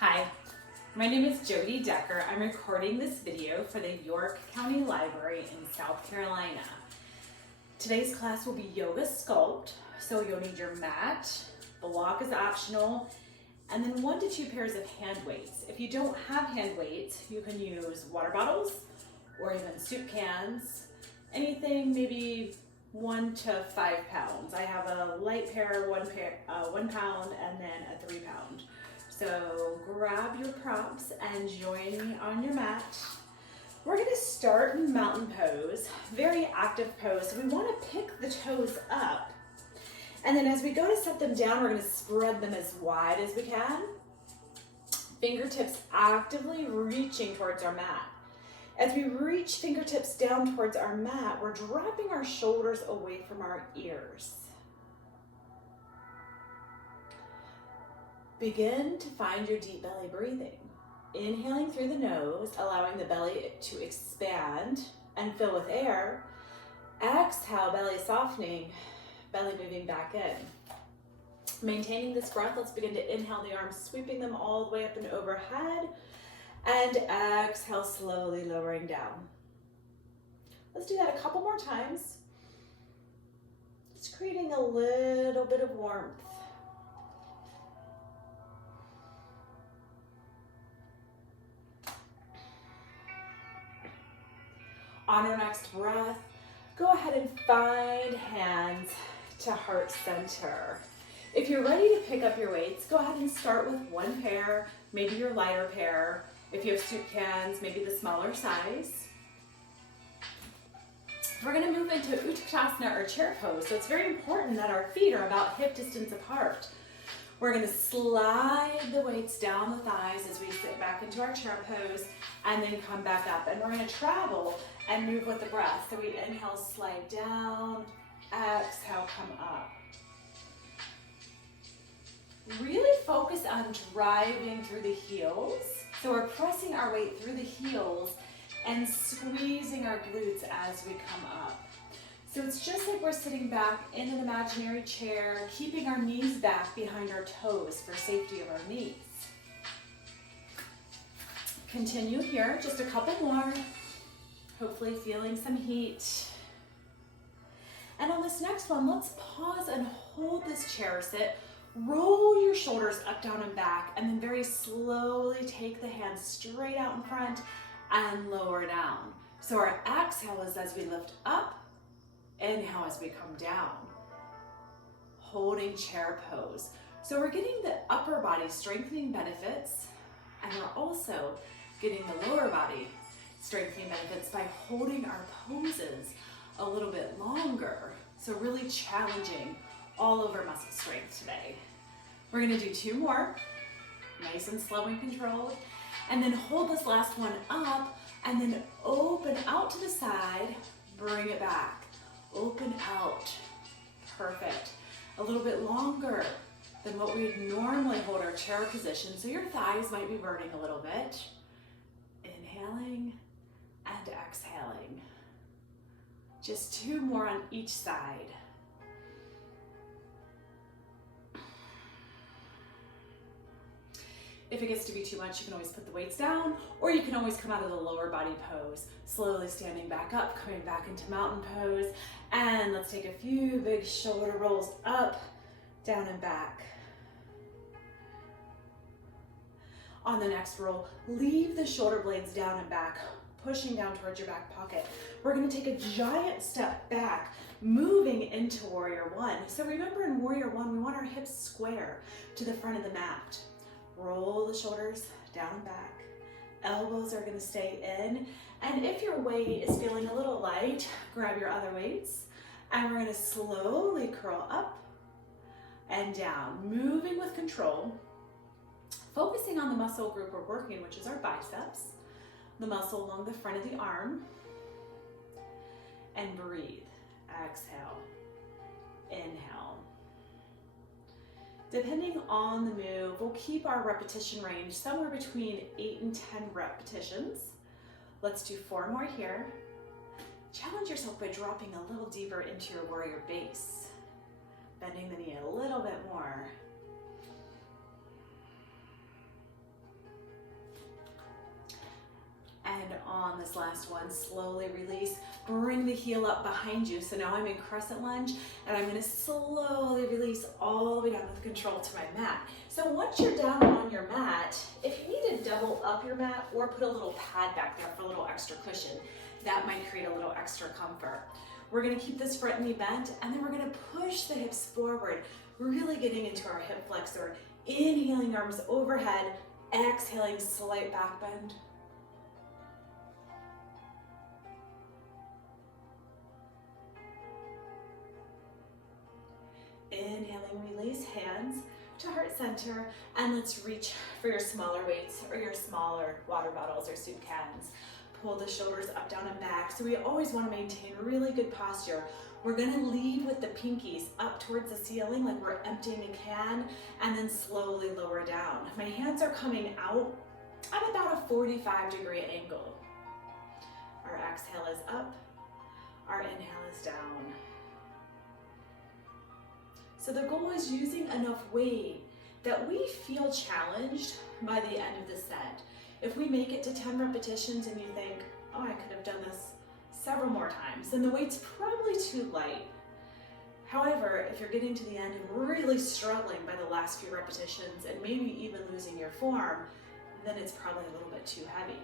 Hi, my name is Jody Decker. I'm recording this video for the York County Library in South Carolina. Today's class will be Yoga Sculpt, so you'll need your mat, block is optional, and then 1 to 2 pairs of hand weights. If you don't have hand weights, you can use water bottles or even soup cans, anything maybe 1 to 5 pounds. I have a light pair, 1 pound, and then a 3 pound. So grab your props and join me on your mat. We're gonna start in mountain pose, very active pose. So we wanna pick the toes up. And then as we go to set them down, we're gonna spread them as wide as we can. Fingertips actively reaching towards our mat. As we reach fingertips down towards our mat, we're dropping our shoulders away from our ears. Begin to find your deep belly breathing. Inhaling through the nose, allowing the belly to expand and fill with air. Exhale, belly softening, belly moving back in. Maintaining this breath, let's begin to inhale the arms, sweeping them all the way up and overhead. And exhale, slowly lowering down. Let's do that a couple more times. Just creating a little bit of warmth. On our next breath, go ahead and find hands to heart center. If you're ready to pick up your weights, go ahead and start with 1 pair, maybe your lighter pair. If you have soup cans, maybe the smaller size. We're gonna move into Utakasana or chair pose, so it's very important that our feet are about hip distance apart. We're gonna slide the weights down the thighs as we sit back into our chair pose and then come back up. And we're gonna travel and move with the breath. So we inhale, slide down, exhale, come up. Really focus on driving through the heels. So we're pressing our weight through the heels and squeezing our glutes as we come up. So it's just like we're sitting back in an imaginary chair, keeping our knees back behind our toes for safety of our knees. Continue here, just a couple more. Hopefully feeling some heat. And on this next one, let's pause and hold this chair sit. Roll your shoulders up, down, and back, and then very slowly take the hands straight out in front and lower down. So our exhale is as we lift up, inhale as we come down. Holding chair pose. So we're getting the upper body strengthening benefits, and we're also getting the lower body strengthening benefits by holding our poses a little bit longer. So really challenging all over muscle strength today. We're gonna do 2 more, nice and slow and controlled, and then hold this last one up and then open out to the side, bring it back, open out, perfect. A little bit longer than what we'd normally hold our chair position, so your thighs might be burning a little bit. Inhaling and exhaling. Just 2 more on each side. If it gets to be too much, you can always put the weights down, or you can always come out of the lower body pose, slowly standing back up, coming back into mountain pose, and let's take a few big shoulder rolls up, down and back. On the next roll, leave the shoulder blades down and back, pushing down towards your back pocket. We're gonna take a giant step back, moving into Warrior One. So remember in Warrior One, we want our hips square to the front of the mat. Roll the shoulders down and back. Elbows are gonna stay in. And if your weight is feeling a little light, grab your other weights. And we're gonna slowly curl up and down, moving with control. Focusing on the muscle group we're working, which is our biceps, the muscle along the front of the arm, and breathe. Exhale, inhale. Depending on the move, we'll keep our repetition range somewhere between 8 and 10 repetitions. Let's do 4 more here. Challenge yourself by dropping a little deeper into your warrior base. Bending the knee a little bit more. On this last one, slowly release. Bring the heel up behind you. So now I'm in Crescent Lunge, and I'm gonna slowly release all the way down with control to my mat. So once you're down on your mat, if you need to double up your mat or put a little pad back there for a little extra cushion, that might create a little extra comfort. We're gonna keep this front knee bent, and then we're gonna push the hips forward, really getting into our hip flexor. Inhaling, arms overhead. Exhaling, slight back bend. Inhaling, release, hands to heart center, and let's reach for your smaller weights or your smaller water bottles or soup cans. Pull the shoulders up, down, and back. So we always want to maintain really good posture. We're gonna lead with the pinkies up towards the ceiling like we're emptying a can, and then slowly lower down. My hands are coming out at about a 45-degree angle. Our exhale is up, our inhale is down. So the goal is using enough weight that we feel challenged by the end of the set. If we make it to 10 repetitions and you think, oh, I could have done this several more times, then the weight's probably too light. However, if you're getting to the end and really struggling by the last few repetitions and maybe even losing your form, then it's probably a little bit too heavy.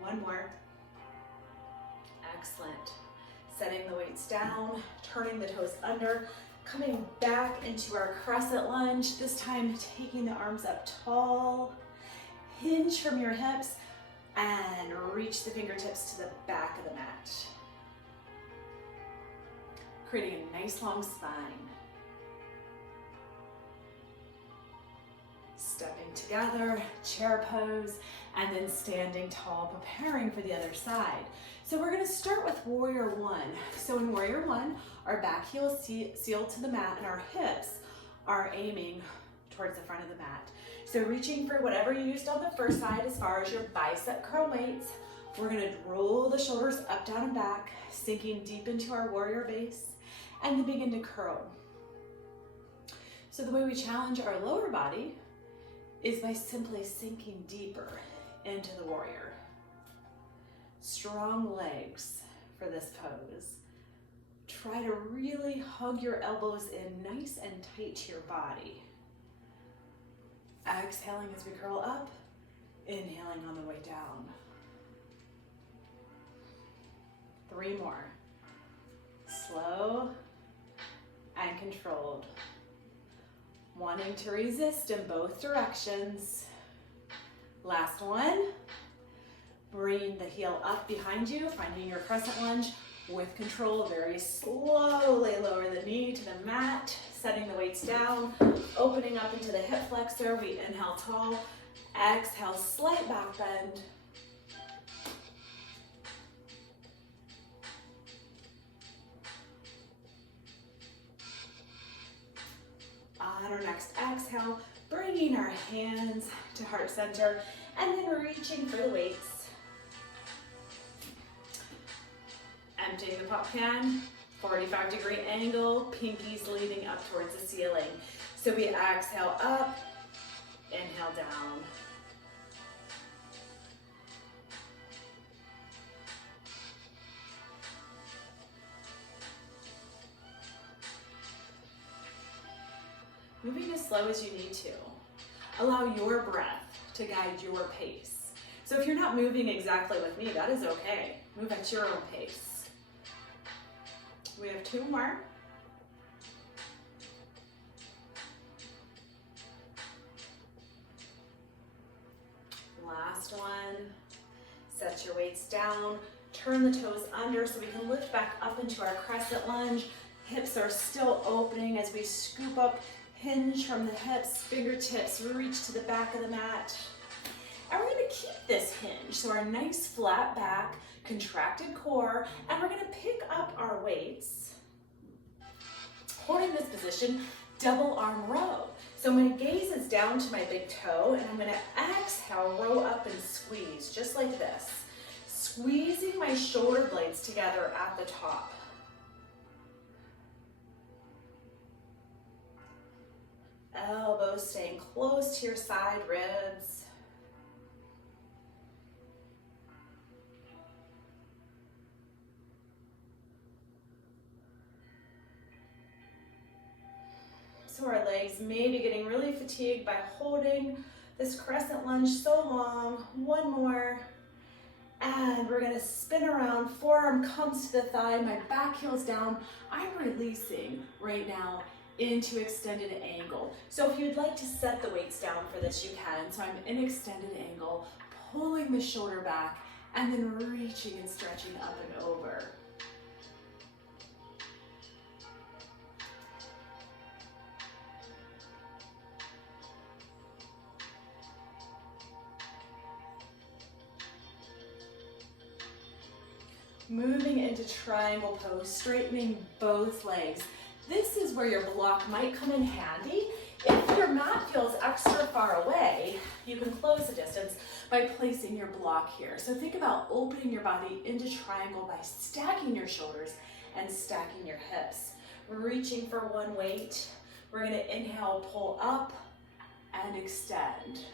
One more. Excellent. Setting the weights down, turning the toes under, coming back into our Crescent Lunge, this time taking the arms up tall, hinge from your hips, and reach the fingertips to the back of the mat. Creating a nice long spine. Stepping together, chair pose, and then standing tall, preparing for the other side. So we're gonna start with Warrior One. So in Warrior One, our back heel is sealed to the mat and our hips are aiming towards the front of the mat. So reaching for whatever you used on the first side as far as your bicep curl weights. We're gonna roll the shoulders up, down, and back, sinking deep into our warrior base, and then begin to curl. So the way we challenge our lower body is by simply sinking deeper into the warrior. Strong legs for this pose. Try to really hug your elbows in nice and tight to your body. Exhaling as we curl up, inhaling on the way down. 3 more. Slow and controlled. Wanting to resist in both directions. Last one. Bring the heel up behind you, finding your Crescent Lunge with control. Very slowly lower the knee to the mat, setting the weights down, opening up into the hip flexor. We inhale tall, exhale, slight back bend. On our next exhale, bringing our hands to heart center and then reaching for the weights. Emptying the pop can, 45-degree angle, pinkies leading up towards the ceiling. So we exhale up, inhale down. Moving as slow as you need to. Allow your breath to guide your pace. So if you're not moving exactly with me, that is okay. Move at your own pace. We have 2 more. Last one. Set your weights down. Turn the toes under so we can lift back up into our Crescent Lunge. Hips are still opening as we scoop up, hinge from the hips, fingertips reach to the back of the mat. And we're gonna keep this hinge, so our nice flat back, contracted core, and we're gonna pick up our weights. Holding this position, double arm row. So my gaze is down to my big toe, and I'm gonna exhale, row up and squeeze, just like this. Squeezing my shoulder blades together at the top. Elbows staying close to your side ribs. our legs may be getting really fatigued by holding this crescent lunge so long. One more. And we're gonna spin around, forearm comes to the thigh, my back heel's down. I'm releasing right now into extended angle. So if you'd like to set the weights down for this, you can. So I'm in extended angle, pulling the shoulder back, and then reaching and stretching up and over. Moving into triangle pose, straightening both legs. This is where your block might come in handy. If your mat feels extra far away, you can close the distance by placing your block here. So think about opening your body into triangle by stacking your shoulders and stacking your hips. Reaching for one weight. We're gonna inhale, pull up and extend.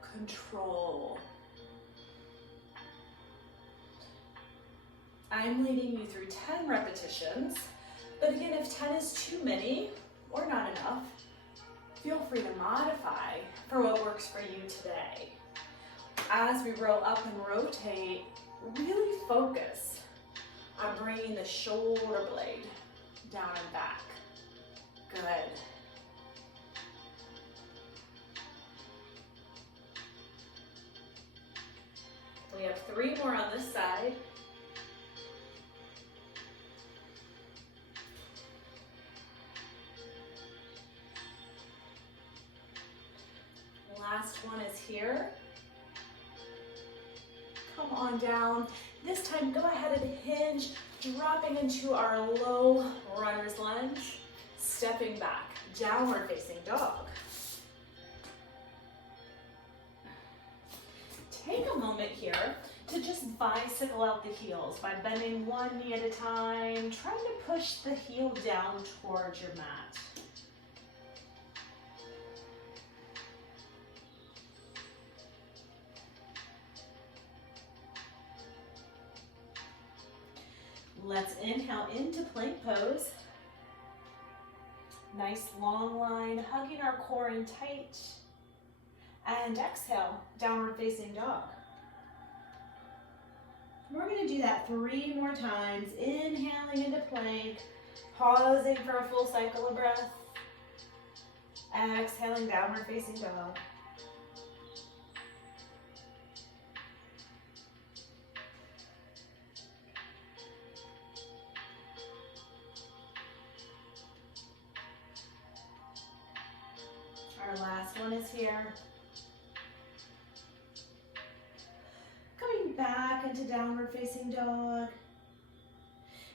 Control. I'm leading you through 10 repetitions, but again, if 10 is too many or not enough, feel free to modify for what works for you today. As we roll up and rotate, really focus on bringing the shoulder blade down and back. Good. We have 3 more on this side. Last one is here. Come on down. This time, go ahead and hinge, dropping into our low runner's lunge, stepping back, downward facing dog. Take a moment here to just bicycle out the heels by bending one knee at a time, trying to push the heel down towards your mat. Let's inhale into plank pose. Nice long line, hugging our core in tight. And exhale, downward facing dog. We're gonna do that 3 more times. Inhaling into plank, pausing for a full cycle of breath. Exhaling, downward facing dog. Our last one is here. Coming back into downward facing dog.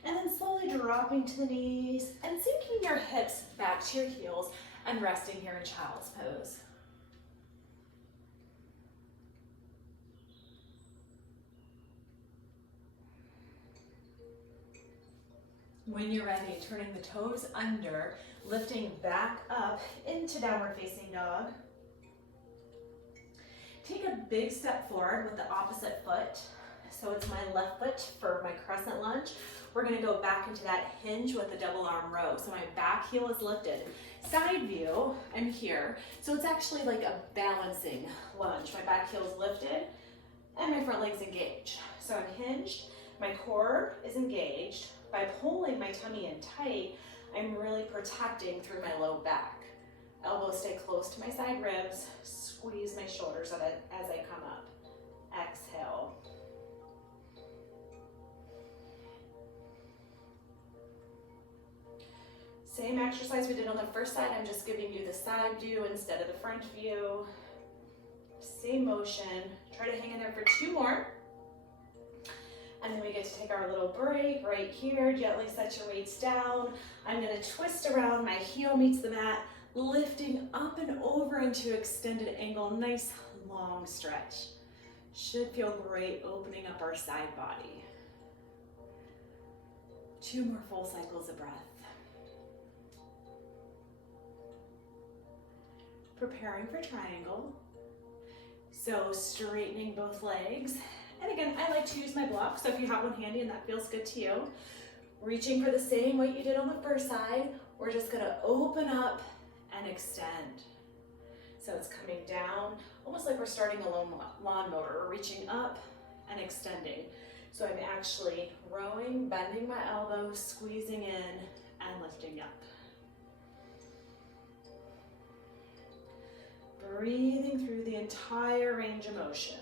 And then slowly dropping to the knees and sinking your hips back to your heels and resting here in child's pose. When you're ready, turning the toes under, lifting back up into downward facing dog. Take a big step forward with the opposite foot. So it's my left foot for my crescent lunge. We're gonna go back into that hinge with the double arm row. So my back heel is lifted. Side view, I'm here. So it's actually like a balancing lunge. My back heel is lifted and my front leg's engaged. So I'm hinged, my core is engaged. By pulling my tummy in tight, I'm really protecting through my low back. Elbows stay close to my side ribs. Squeeze my shoulders as I come up. Exhale. Same exercise we did on the first side. I'm just giving you the side view instead of the front view. Same motion. Try to hang in there for 2 more. And then we get to take our little break right here. Gently set your weights down. I'm gonna twist around, my heel meets the mat, lifting up and over into extended angle. Nice long stretch. Should feel great opening up our side body. 2 more full cycles of breath. Preparing for triangle. So straightening both legs. And again, I like to use my block, so if you have one handy and that feels good to you, Reaching for the same weight you did on the first side, we're just gonna open up and extend. So it's coming down, almost like we're starting a lawn mower. We're reaching up and extending. So I'm actually rowing, bending my elbows, squeezing in, and lifting up. Breathing through the entire range of motion.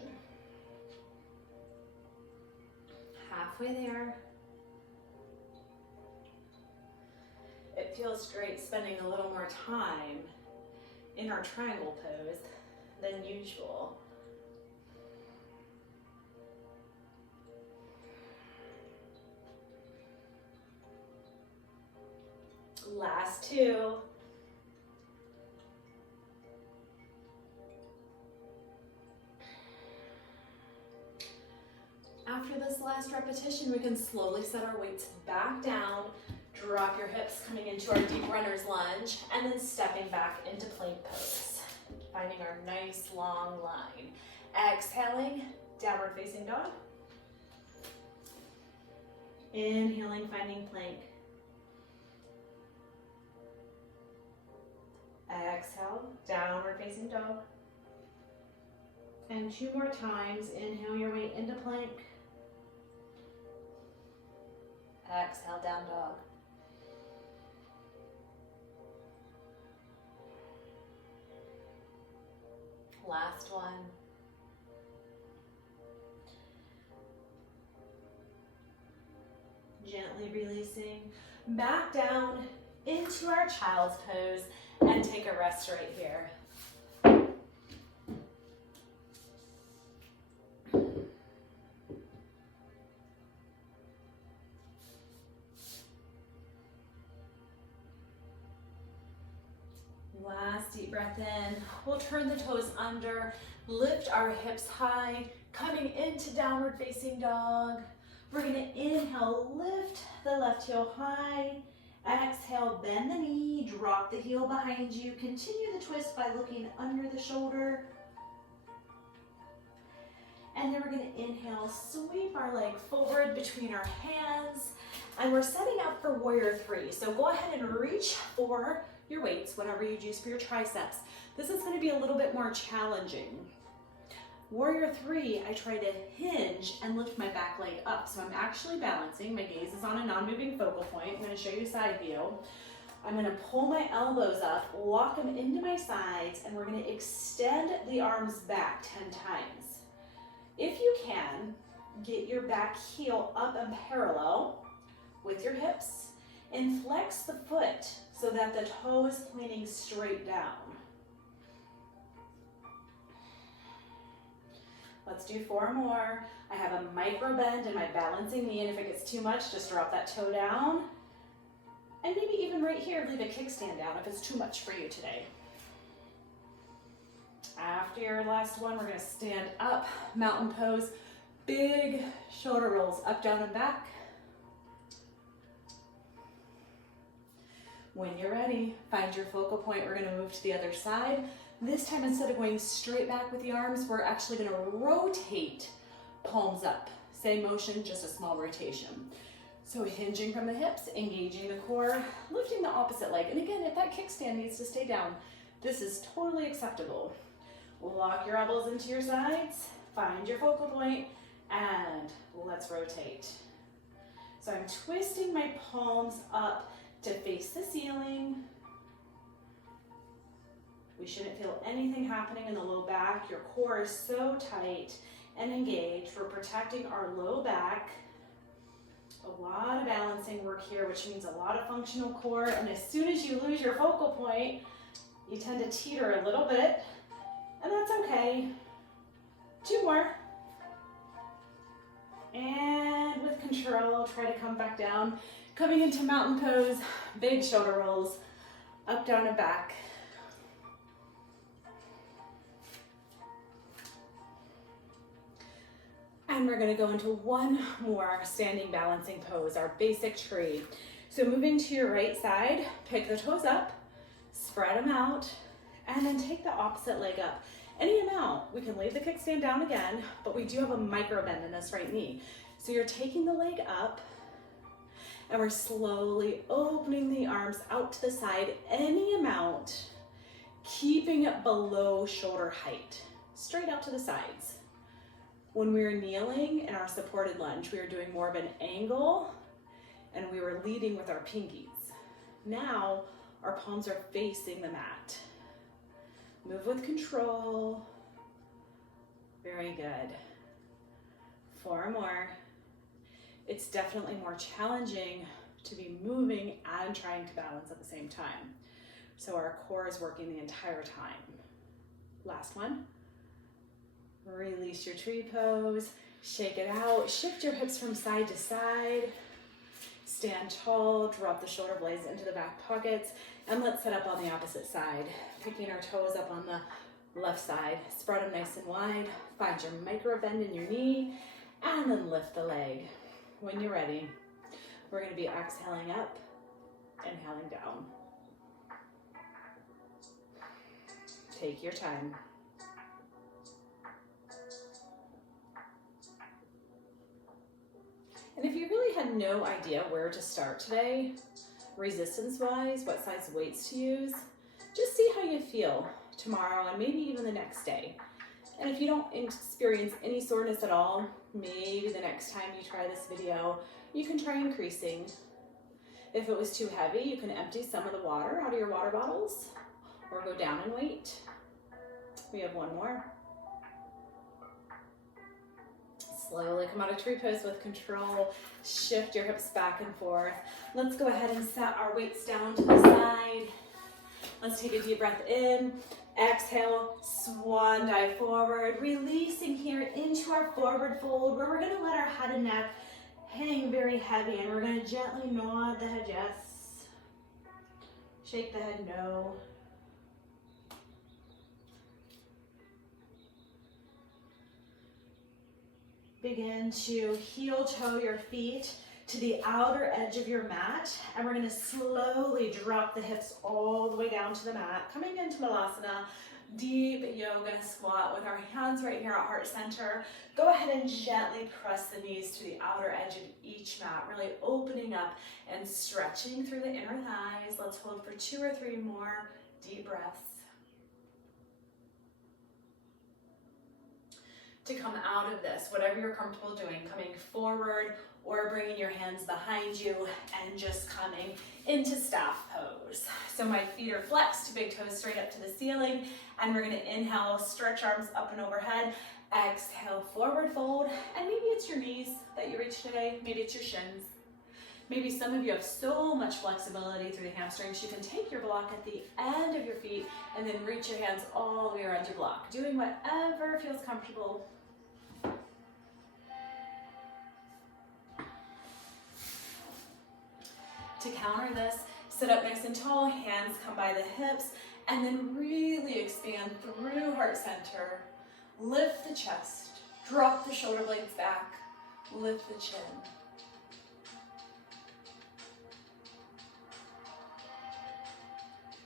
Halfway there. It feels great spending a little more time in our triangle pose than usual. Last two. After this last repetition, we can slowly set our weights back down, drop your hips coming into our deep runner's lunge, and then stepping back into plank pose. Finding our nice long line. Exhaling, downward facing dog. Inhaling, finding plank. Exhale, downward facing dog. And two more times, inhale your way into plank. Exhale, down dog. Last one. Gently releasing back down into our child's pose and take a rest right here. Last deep breath in. We'll turn the toes under, lift our hips high, coming into downward facing dog. We're gonna inhale, lift the left heel high. Exhale, bend the knee, drop the heel behind you. Continue the twist by looking under the shoulder. And then we're gonna inhale, sweep our leg forward between our hands. And we're setting up for warrior three. So go ahead and reach for your weights, whatever you use for your triceps. This is gonna be a little bit more challenging. Warrior three, I try to hinge and lift my back leg up. So I'm actually balancing. My gaze is on a non-moving focal point. I'm gonna show you a side view. I'm gonna pull my elbows up, walk them into my sides, and we're gonna extend the arms back 10 times. If you can, get your back heel up and parallel with your hips and flex the foot so that the toe is pointing straight down. Let's do 4 more. I have a micro bend in my balancing knee, and if it gets too much, just drop that toe down. And maybe even right here, leave a kickstand down if it's too much for you today. After your last one, we're gonna stand up, mountain pose, big shoulder rolls up, down, and back. When you're ready, find your focal point. We're gonna move to the other side. This time, instead of going straight back with the arms, we're actually gonna rotate palms up. Same motion, just a small rotation. So hinging from the hips, engaging the core, lifting the opposite leg. And again, if that kickstand needs to stay down, this is totally acceptable. Lock your elbows into your sides, find your focal point, and let's rotate. So I'm twisting my palms up to face the ceiling. We shouldn't feel anything happening in the low back. Your core is so tight and engaged. We're protecting our low back. A lot of balancing work here, which means a lot of functional core. And as soon as you lose your focal point, you tend to teeter a little bit, and that's okay. 2 more. And with control, try to come back down. Coming into mountain pose, big shoulder rolls, up, down, and back. And we're gonna go into one more standing balancing pose, our basic tree. So moving to your right side, pick the toes up, spread them out, and then take the opposite leg up. Any amount. We can leave the kickstand down again, but we do have a micro bend in this right knee. So you're taking the leg up, And we're slowly opening the arms out to the side, any amount, keeping it below shoulder height, straight out to the sides. When we were kneeling in our supported lunge, we were doing more of an angle and we were leading with our pinkies. Now, our palms are facing the mat. Move with control. Very good. 4 more. It's definitely more challenging to be moving and trying to balance at the same time. So our core is working the entire time. Last one. Release your tree pose. Shake it out. Shift your hips from side to side. Stand tall. Drop the shoulder blades into the back pockets. And let's set up on the opposite side. Picking our toes up on the left side. Spread them nice and wide. Find your micro bend in your knee. And then lift the leg. When you're ready, we're going to be exhaling up, inhaling down. Take your time. And if you really had no idea where to start today, resistance-wise, what size weights to use, just see how you feel tomorrow and maybe even the next day. And if you don't experience any soreness at all, maybe the next time you try this video, you can try increasing. If it was too heavy, you can empty some of the water out of your water bottles or go down in weight. We have 1 more. Slowly come out of tree pose with control. Shift your hips back and forth. Let's go ahead and set our weights down to the side. Let's take a deep breath in. Exhale, swan dive forward, releasing here into our forward fold where we're going to let our head and neck hang very heavy, and we're going to gently nod the head yes, shake the head no. Begin to heel toe your feet to the outer edge of your mat, and we're going to slowly drop the hips all the way down to the mat, coming into Malasana, deep yoga squat with our hands right here at heart center. Go ahead and gently press the knees to the outer edge of each mat, really opening up and stretching through the inner thighs. Let's hold for 2 or 3 more deep breaths. To come out of this, whatever you're comfortable doing, coming forward or bringing your hands behind you and just coming into staff pose. So my feet are flexed, big toes straight up to the ceiling, and we're gonna inhale, stretch arms up and overhead, exhale, forward fold, and maybe it's your knees that you reach today, maybe it's your shins. Maybe some of you have so much flexibility through the hamstrings, you can take your block at the end of your feet and then reach your hands all the way around your block, doing whatever feels comfortable. To counter this, sit up nice and tall, hands come by the hips, and then really expand through heart center. Lift the chest, drop the shoulder blades back, lift the chin.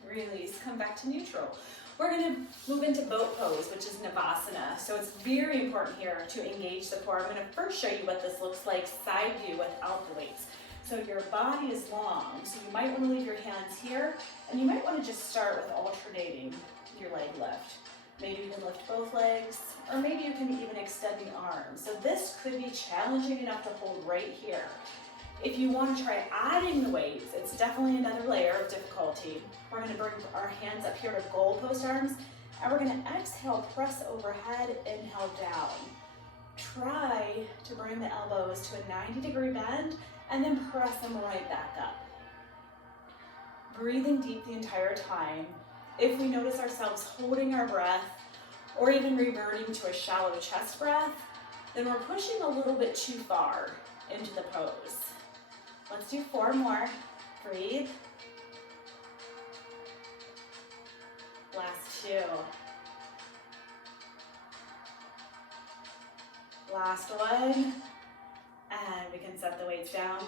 Release, come back to neutral. We're gonna move into boat pose, which is Shavasana. So it's very important here to engage the core. I'm gonna first show you what this looks like side view without the weights. So your body is long, so you might want to leave your hands here, and you might want to just start with alternating your leg lift. Maybe you can lift both legs, or maybe you can even extend the arms. So this could be challenging enough to hold right here. If you want to try adding the weights, it's definitely another layer of difficulty. We're going to bring our hands up here to goalpost arms, and we're going to exhale, press overhead, inhale down. Try to bring the elbows to a 90-degree bend, and then press them right back up. Breathing deep the entire time. If we notice ourselves holding our breath, or even reverting to a shallow chest breath, then we're pushing a little bit too far into the pose. Let's do 4 more. Breathe. Last 2. Last 1. And we can set the weights down,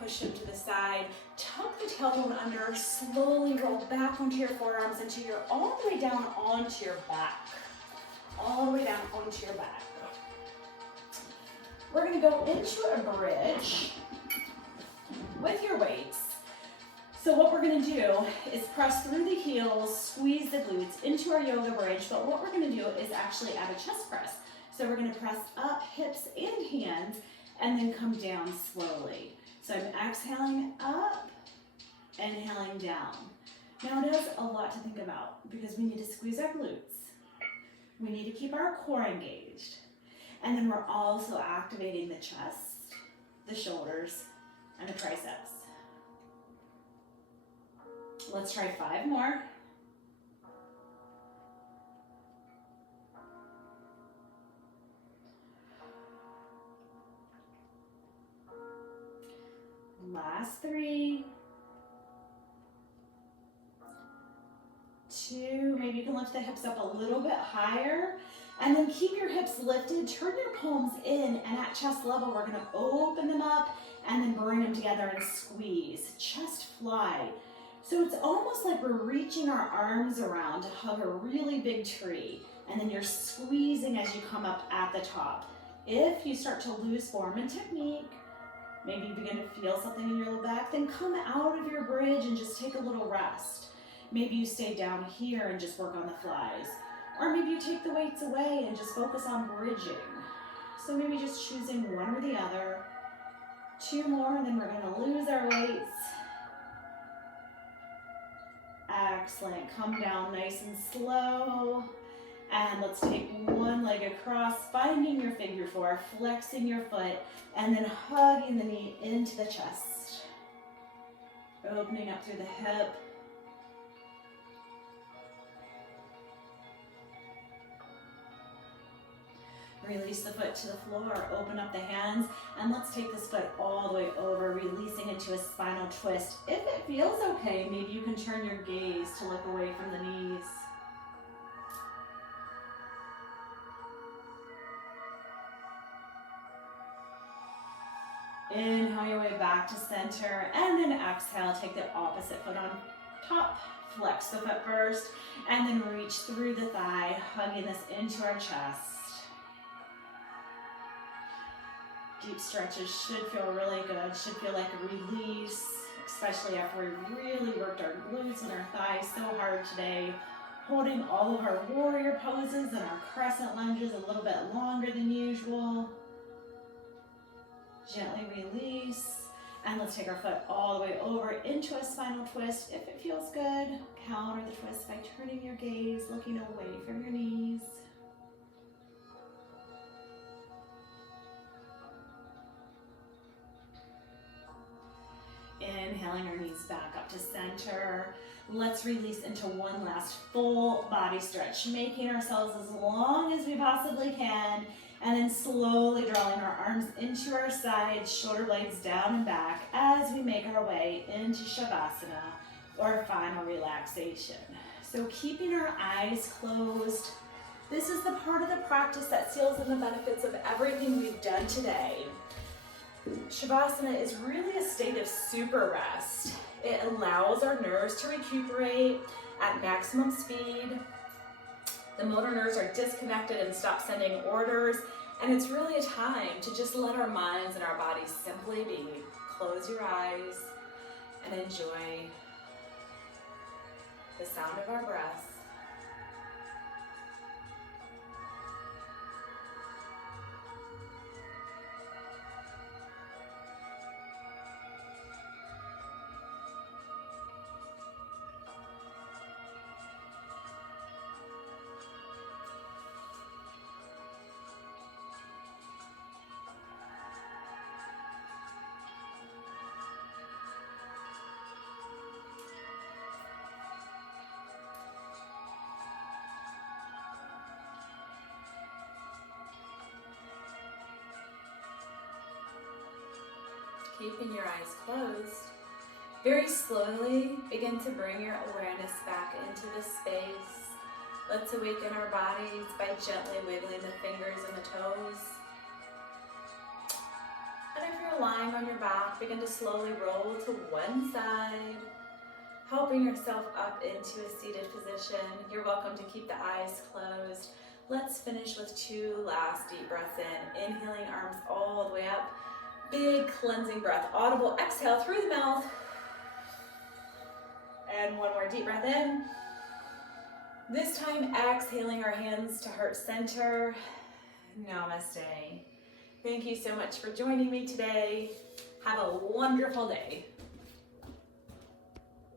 push them to the side, tuck the tailbone under, slowly roll back onto your forearms until you're all the way down onto your back. All the way down onto your back. We're going to go into a bridge. with your weights. So what we're gonna do is press through the heels, squeeze the glutes into our yoga bridge, but what we're gonna do is actually add a chest press. So we're gonna press up, hips and hands, and then come down slowly. So I'm exhaling up, inhaling down. Now it is a lot to think about because we need to squeeze our glutes. We need to keep our core engaged. And then we're also activating the chest, the shoulders, and the triceps. Let's try 5 more. Last 3. 2, maybe you can lift the hips up a little bit higher. And then keep your hips lifted, turn your palms in, and at chest level, we're gonna open them up and then bring them together and squeeze. Chest fly. So it's almost like we're reaching our arms around to hug a really big tree, and then you're squeezing as you come up at the top. If you start to lose form and technique, maybe you begin to feel something in your low back, then come out of your bridge and just take a little rest. Maybe you stay down here and just work on the flies. Or maybe you take the weights away and just focus on bridging. So maybe just choosing one or the other. 2 more, and then we're gonna lose our weights. Excellent, come down nice and slow. And let's take one leg across, finding your figure 4, flexing your foot, and then hugging the knee into the chest. Opening up through the hip. Release the foot to the floor, open up the hands, and let's take this foot all the way over, releasing into a spinal twist. If it feels okay, maybe you can turn your gaze to look away from the knees. Inhale your way back to center, and then exhale, take the opposite foot on top. Flex the foot first, and then reach through the thigh, hugging this into our chest. Deep stretches should feel really good, should feel like a release, especially after we really worked our glutes and our thighs so hard today, holding all of our warrior poses and our crescent lunges a little bit longer than usual. Gently release, and let's take our foot all the way over into a spinal twist. If it feels good, counter the twist by turning your gaze, looking away from your knees. Inhaling our knees back up to center. Let's release into one last full body stretch, making ourselves as long as we possibly can, and then slowly drawing our arms into our sides, shoulder blades down and back as we make our way into Shavasana, or final relaxation. So keeping our eyes closed, this is the part of the practice that seals in the benefits of everything we've done today. Shavasana is really a state of super rest. It allows our nerves to recuperate at maximum speed. The motor nerves are disconnected and stop sending orders, and it's really a time to just let our minds and our bodies simply be. Close your eyes and enjoy the sound of our breath. Keeping your eyes closed, very slowly begin to bring your awareness back into the space. Let's awaken our bodies by gently wiggling the fingers and the toes. And if you're lying on your back, begin to slowly roll to one side, helping yourself up into a seated position. You're welcome to keep the eyes closed. Let's finish with 2 last deep breaths in. Inhaling, arms all the way up. big cleansing breath. Audible exhale through the mouth. And one more deep breath in. This time, exhaling our hands to heart center. Namaste. Thank you so much for joining me today. Have a wonderful day.